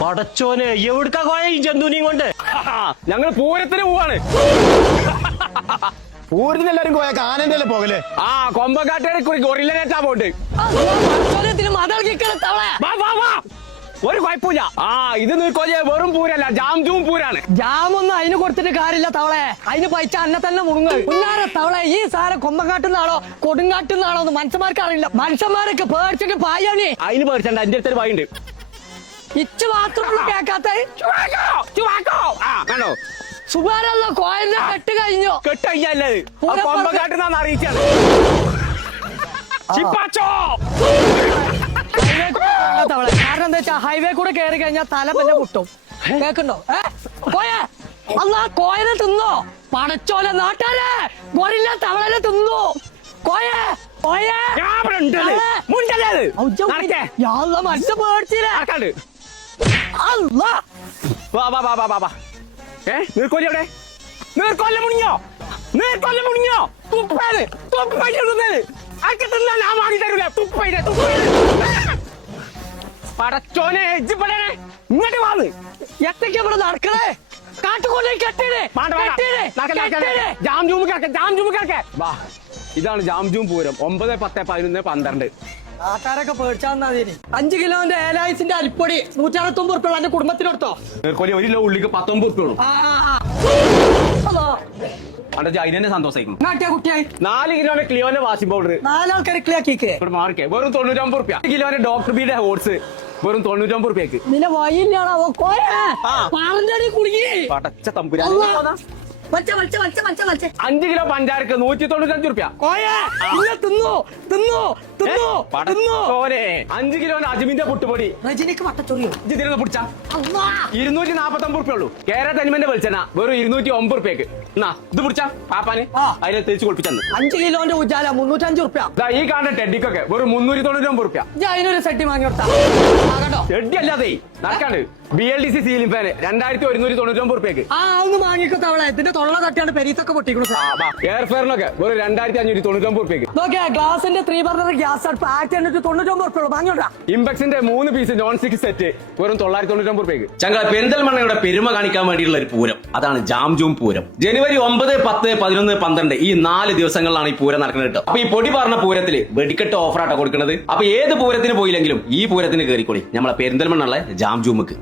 പടച്ചോനെ എവിടുക്കാ കോയ ഈ ജന്തുവിനെയും കൊണ്ട്? ഞങ്ങൾ പൂരത്തിന് പോവാണ്. പൂരത്തിന് എല്ലാരും പോയ കാനന്റെ അല്ലേ പോകല്? ആ കൊമ്പക്കാട്ടേടെ ഗൊറില്ലനേറ്റാ പോണ്ട്. ഒരു കുഴപ്പമില്ല. ആ ഇത് നീക്കോജെ വെറും പൂരല്ല, ജാംജൂം പൂരാണ്. ജാമൊന്നും അതിന് കൊടുത്തിട്ട് കാര്യമില്ല തവളെ. അതിന് പൈസ അന്നെ തന്നെ മുടുങ്ങ. പിന്നാരെ തവളെ ഈ സാധനം കൊമ്പങ്കാട്ടുന്നാണോ കൊടുങ്കാട്ടുന്നാണോ എന്ന് മനുഷ്യന്മാർക്ക് അറിയില്ല. മനുഷ്യന്മാരൊക്കെ പേടിച്ചിട്ട് പായാണ്. അതിന് പേടിച്ചണ്ട, എന്റെ അടുത്തൊരു വായുണ്ട്. ഇച്ച് മാത്രമൊന്നും കേക്കാത്ത കണ്ടോ സുബാരല്ല കോയന്റെ കെട്ട് കഴിഞ്ഞു. കെട്ട് കഴിഞ്ഞത് കൊമ്പക്കാട്ടുന്നാന്ന് അറിയിച്ചാണ്. തവളെ കാരണം എന്താ വെച്ചാ ഹൈവേ കൂടെ കയറി കഴിഞ്ഞാൽ തല പിന്നെ പൊട്ടും. കേക്കുണ്ടോ? കോയ അന്നാ കോയനെ തിന്നോ? പടച്ചോലെ നാട്ടാരെ ഗൊറില്ല തവളനെ തിന്നു. കോയ കോയ മനുഷ്യ പേടിച്ചില്ലേ? നീർക്കോലി എവിടെ? നീർക്കോല മുണിഞ്ഞോ? നീർക്കോല മുണിഞ്ഞോ? തുപ്പേത് പടച്ചോനെ ഇങ്ങോട്ട് വാന്ന് എത്രയ്ക്ക് ഇവിടെ നടക്കണേ? കാട്ടുകൊണ്ടേ കെട്ടിടേ. ഇതാണ് ജാംജൂം പൂരം. 9, 10, 11, 12. നാട്ടാരൊക്കെ പേടിച്ചാൽ 5 കിലോന്റെ ഏലായിസിന്റെ അരിപ്പൊടി 169 ഉറുപ്പിക എന്റെ കുടുംബത്തിനെടുത്തോ. നീർക്കോലി 1 കിലോ ഉള്ളിക്ക് 19 ഉറുപ്പിക. അതിനെ സന്തോഷിക്കും. നാട്ടിയ കുട്ടിയായി 4 കിലോന്റെ ക്ലിയോന്റെ വാഷിംഗ് പൗഡർ 4 ആൾക്കാർ ക്ലിയാക്കിക്ക് മാർക്കേ വെറും 99 ഉറുപ്പിക. കിലോന്റെ ഡോക്ടർ ബിയുടെ ഹോട്സ് വെറും 99 ഉറുപ്പിയക്ക്. നിന്നെ വൈകില്ലാണോ പാറിന്റെ അടി കുടുങ്ങി. പടച്ച തമ്പുരാൻ. 5 കിലോ പഞ്ചാരക്ക് 195 ഉറുപ്പിക. തിന്നു തിന്നു തിന്നു തിന്നു. 5 കിലോന്റെ അജ്മിന്റെ പുട്ടുപൊടി രജനിക്ക് വട്ടച്ചൊറിയോ ഇതിരുന്ന് പിടിച്ച 249 ഉറുപ്പിക ഉള്ളൂ. കേരള തനിമന്റെ വെളിച്ചെണ്ണ വെറും 209 ഉറുപ്പിയക്ക്. എന്നാ ഇത് പിടിച്ച പാപ്പാന് അതിനെ തിരിച്ചു കുളിപ്പിച്ചെന്ന്. 5 കിലോന്റെ ഉജാല 305 ഉറുപ്പിക. ഈ കാണുന്ന ടെഡിക്കൊക്കെ വെറും 399 ഉറുപ്പിക. അതിനൊരു സെട്ടി വാങ്ങി കൊടുത്താ ടെഡി അല്ലാതെ നടക്കാണ്ട് BLDC സീലിംഗ് ഫാന് 2199 ഉറുപ്പിയക്ക്. ഒന്ന് വാങ്ങിക്കോ തവളെ. ഇതിന്റെ തൊള്ള തട്ടിയാണ് പെരീത്തൊക്കെ പൊട്ടിക്കണം. എയർ ഫെയറിനൊക്കെ വെറും 2599 ഉറുപ്പിയക്ക്. നോക്കിയാ ഗ്ലാസിന്റെ 3 ബർണർ ഗ്യാസ് അടുപ്പ് 1899 ഉറുപ്പിക വാങ്ങിയോണ്ടാ. ഇംപെക്സിന്റെ 3 പീസ് നോൺ സ്റ്റിക് സെറ്റ് വെറും 999 ഉറുപ്പിയക്ക്. ചങ്ക പെരിന്തൽമണ്ണയുടെ പെരുമ കാണിക്കാൻ വേണ്ടിയുള്ള ഒരു പൂരം, അതാണ് ജാംജൂം പൂരം. ജനുവരി 9, 10, 11, 12 ഈ 4 ദിവസങ്ങളിലാണ് ഈ പൂരം നടക്കുന്നത് കേട്ടോ. അപ്പൊ ഈ പൊടി പറഞ്ഞ പൂരത്തില് വെടിക്കെട്ട് ഓഫറാട്ടോ കൊടുക്കുന്നത്. അപ്പൊ ഏത് പൂരത്തിന് പോയില്ലെങ്കിലും ഈ പൂരത്തിന് കയറിക്കോളി നമ്മളെ പെരിന്തൽമണ്ണുള്ള ജാംജൂമുക്ക്.